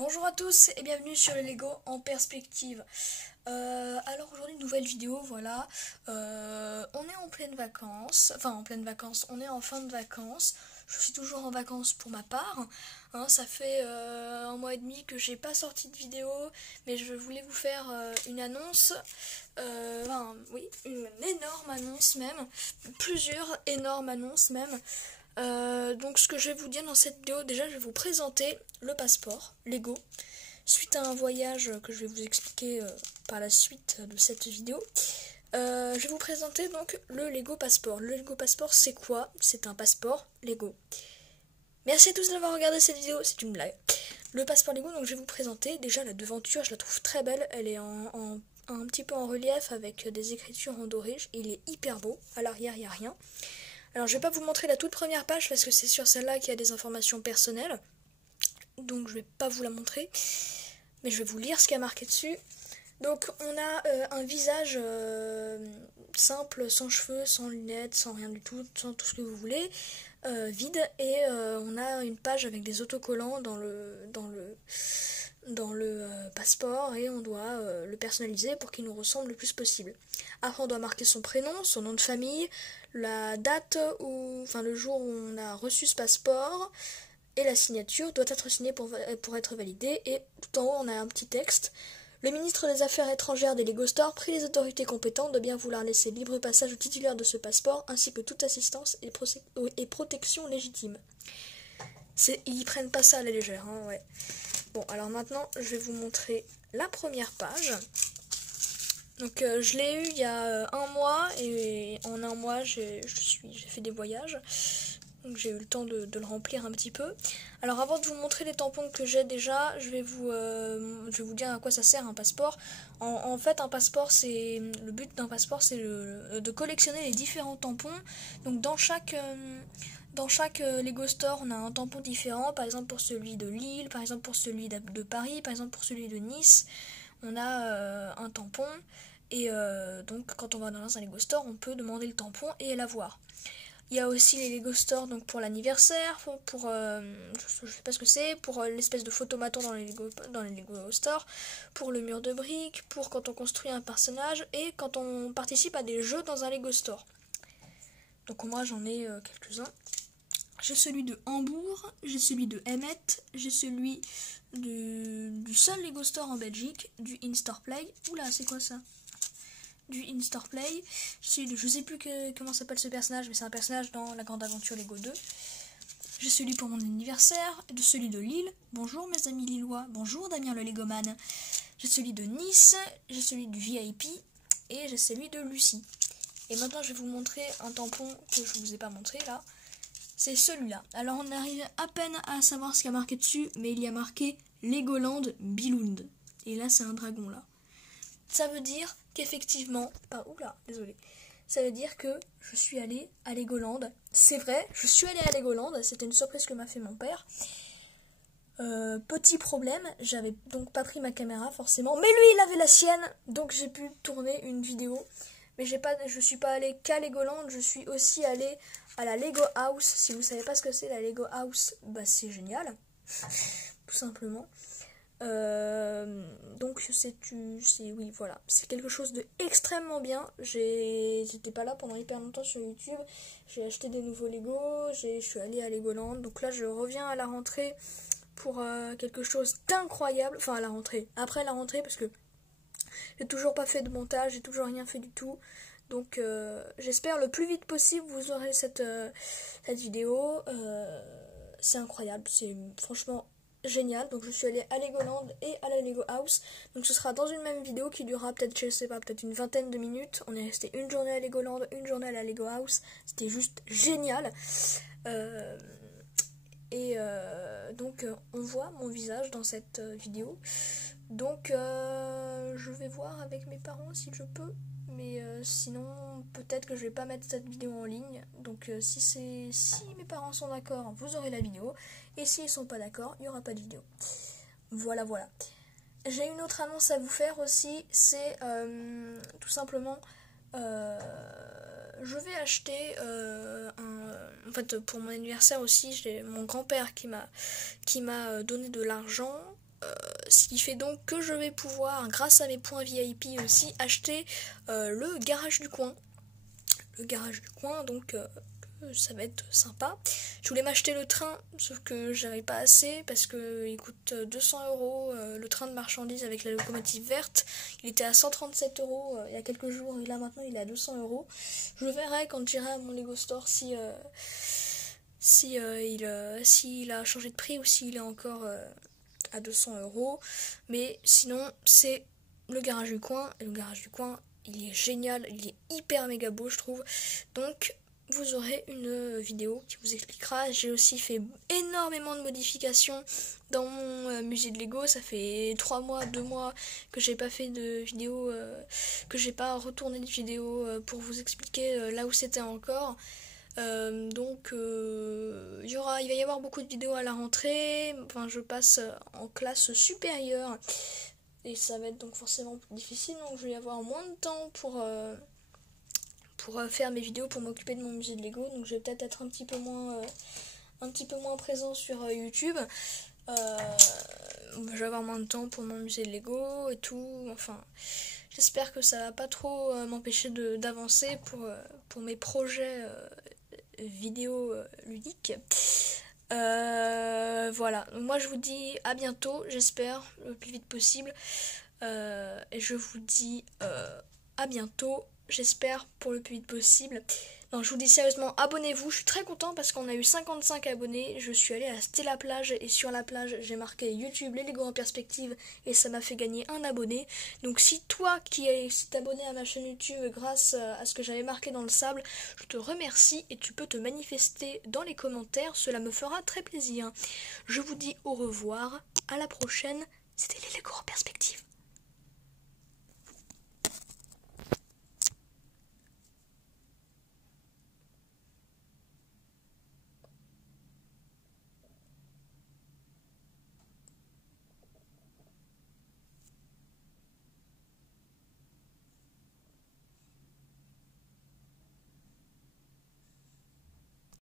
Bonjour à tous et bienvenue sur le Lego en perspective. Alors aujourd'hui nouvelle vidéo, voilà. On est en pleine vacances, on est en fin de vacances. Je suis toujours en vacances pour ma part. Ça fait un mois et demi que j'ai pas sorti de vidéo, mais je voulais vous faire une annonce. Oui, une énorme annonce même, plusieurs énormes annonces même. Donc ce que je vais vous dire dans cette vidéo, déjà je vais vous présenter le passeport Lego suite à un voyage que je vais vous expliquer par la suite de cette vidéo. Je vais vous présenter donc le Lego Passeport. Le Lego Passeport, c'est quoi? C'est un passeport Lego. Merci à tous d'avoir regardé cette vidéo, c'est une blague. Le passeport Lego, donc je vais vous présenter. Déjà la devanture, je la trouve très belle, elle est un petit peu en relief avec des écritures en doré. Il est hyper beau, à l'arrière il n'y a rien. Alors je vais pas vous montrer la toute première page parce que c'est sur celle-là qu'il y a des informations personnelles. Donc je vais pas vous la montrer. Mais je vais vous lire ce qu'il y a marqué dessus. Donc on a un visage simple, sans cheveux, sans lunettes, sans rien du tout, sans tout ce que vous voulez, vide. Et on a une page avec des autocollants dans le passeport et on doit le personnaliser pour qu'il nous ressemble le plus possible. Après on doit marquer son prénom, son nom de famille, la date le jour où on a reçu ce passeport et la signature doit être signée pour être validée. Et tout en haut on a un petit texte. Le ministre des Affaires étrangères des Lego Store prie les autorités compétentes de bien vouloir laisser libre passage au titulaire de ce passeport ainsi que toute assistance et protection légitime. Ils prennent pas ça à la légère, hein, ouais. Bon, alors maintenant, je vais vous montrer la première page. Donc, je l'ai eu il y a un mois, et en un mois, j'ai fait des voyages. Donc, j'ai eu le temps de le remplir un petit peu. Alors, avant de vous montrer les tampons que j'ai déjà, je vais vous dire à quoi ça sert un passeport. En fait, un passeport, le but d'un passeport, c'est de collectionner les différents tampons. Donc, dans chaque Lego Store, on a un tampon différent, par exemple pour celui de Lille, par exemple pour celui de Paris, par exemple pour celui de Nice, on a un tampon, et donc quand on va dans un Lego Store, on peut demander le tampon et l'avoir. Il y a aussi les Lego Store donc pour l'anniversaire, je sais pas ce que c'est, pour l'espèce de photomaton dans les Lego Store, pour le mur de briques, pour quand on construit un personnage et quand on participe à des jeux dans un Lego Store. Donc moi j'en ai quelques-uns. J'ai celui de Hambourg, j'ai celui de Emmet, j'ai celui du seul Lego Store en Belgique, du In-Store Play. Oula, c'est quoi ça? Du In-Store Play. Je sais plus comment s'appelle ce personnage, mais c'est un personnage dans la grande aventure Lego 2. J'ai celui pour mon anniversaire, celui de Lille. Bonjour mes amis lillois, bonjour Damien le Legoman. J'ai celui de Nice, j'ai celui du VIP et j'ai celui de Lucie. Et maintenant je vais vous montrer un tampon que je vous ai pas montré là. C'est celui-là. Alors on arrive à peine à savoir ce qu'il y a marqué dessus, mais il y a marqué Legoland Billund. Et là c'est un dragon là. Ça veut dire qu'effectivement, ça veut dire que je suis allée à Legoland. C'est vrai, je suis allée à Legoland, c'était une surprise que m'a fait mon père. Petit problème, j'avais donc pas pris ma caméra forcément, mais lui il avait la sienne, donc j'ai pu tourner une vidéo. Mais je suis pas allée qu'à Legoland, je suis aussi allée à la Lego House. Si vous savez pas ce que c'est la Lego House, bah c'est génial, tout simplement. Donc oui, voilà, c'est quelque chose de extrêmement bien. J'étais pas là pendant hyper longtemps sur YouTube. J'ai acheté des nouveaux Lego, je suis allée à Legoland. Donc là je reviens à la rentrée pour quelque chose d'incroyable. Enfin à la rentrée, après la rentrée, parce que j'ai toujours pas fait de montage, j'ai toujours rien fait du tout. Donc j'espère le plus vite possible vous aurez cette vidéo. C'est incroyable, c'est franchement génial. Donc je suis allée à Legoland et à la Lego House. Donc ce sera dans une même vidéo qui durera peut-être, je sais pas, peut-être une vingtaine de minutes. On est resté une journée à Legoland, une journée à la Lego House. C'était juste génial. Donc on voit mon visage dans cette vidéo. Donc je vais voir avec mes parents si je peux. Mais sinon peut-être que je vais pas mettre cette vidéo en ligne. Donc si mes parents sont d'accord, vous aurez la vidéo. Et s'ils sont pas d'accord, il n'y aura pas de vidéo. Voilà. J'ai une autre annonce à vous faire aussi. C'est tout simplement je vais acheter en fait pour mon anniversaire aussi, j'ai mon grand-père qui m'a donné de l'argent Ce qui fait donc que je vais pouvoir, grâce à mes points VIP aussi, acheter le garage du coin. Le garage du coin, donc ça va être sympa. Je voulais m'acheter le train, sauf que j'avais pas assez parce que il coûte 200 €. Le train de marchandises avec la locomotive verte, il était à 137 € il y a quelques jours et là maintenant il est à 200 €. Je verrai quand j'irai à mon Lego Store s'il a changé de prix ou s'il est encore à 200 €. Mais sinon, c'est le garage du coin. Et le garage du coin, il est génial, il est hyper méga beau, je trouve. Donc, vous aurez une vidéo qui vous expliquera. J'ai aussi fait énormément de modifications dans mon musée de Lego. Ça fait 3 mois, 2 mois que j'ai pas fait de vidéo, que j'ai pas retourné de vidéo pour vous expliquer là où c'était encore. Donc il va y avoir beaucoup de vidéos à la rentrée. Enfin, je passe en classe supérieure et ça va être donc forcément plus difficile, donc je vais avoir moins de temps pour faire mes vidéos, pour m'occuper de mon musée de Lego. Donc je vais peut-être être un petit peu moins présent sur YouTube. Je vais avoir moins de temps pour mon musée de Lego et tout. Enfin, j'espère que ça va pas trop m'empêcher d'avancer pour mes projets vidéo ludique. Voilà, moi je vous dis à bientôt, j'espère, le plus vite possible. Et je vous dis à bientôt, j'espère, pour le plus vite possible. Non, je vous dis sérieusement, abonnez-vous, je suis très content parce qu'on a eu 55 abonnés. Je suis allée à Stella Plage et sur la plage j'ai marqué YouTube les Lego en perspective et ça m'a fait gagner un abonné. Donc si toi qui es abonné à ma chaîne YouTube grâce à ce que j'avais marqué dans le sable, je te remercie et tu peux te manifester dans les commentaires, cela me fera très plaisir. Je vous dis au revoir, à la prochaine, c'était les Lego en perspective.